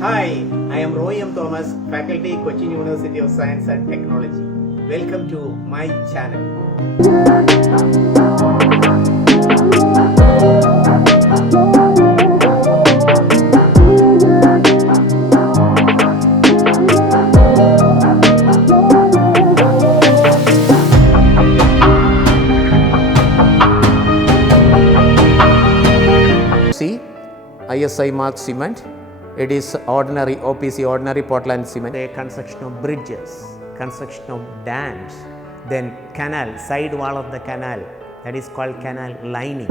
Hi, I am Roy M. Thomas, faculty, Cochin University of Science and Technology. Welcome to my channel. See, ISI mark cement. It is ordinary OPC, ordinary Portland cement. The construction of bridges, construction of dams, then canal, side wall of the canal, that is called canal lining.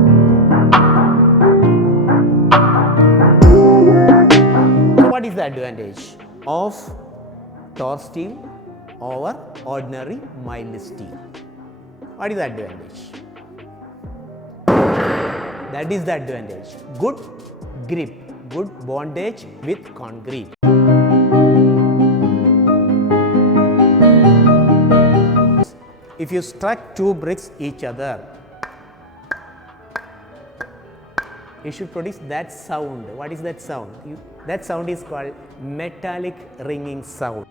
So what is the advantage of Torr steel over ordinary mild steel? What is the advantage? That is the advantage. Good grip, good bondage with concrete. If you struck two bricks each other, it should produce that sound. What is that sound? That sound is called metallic ringing sound.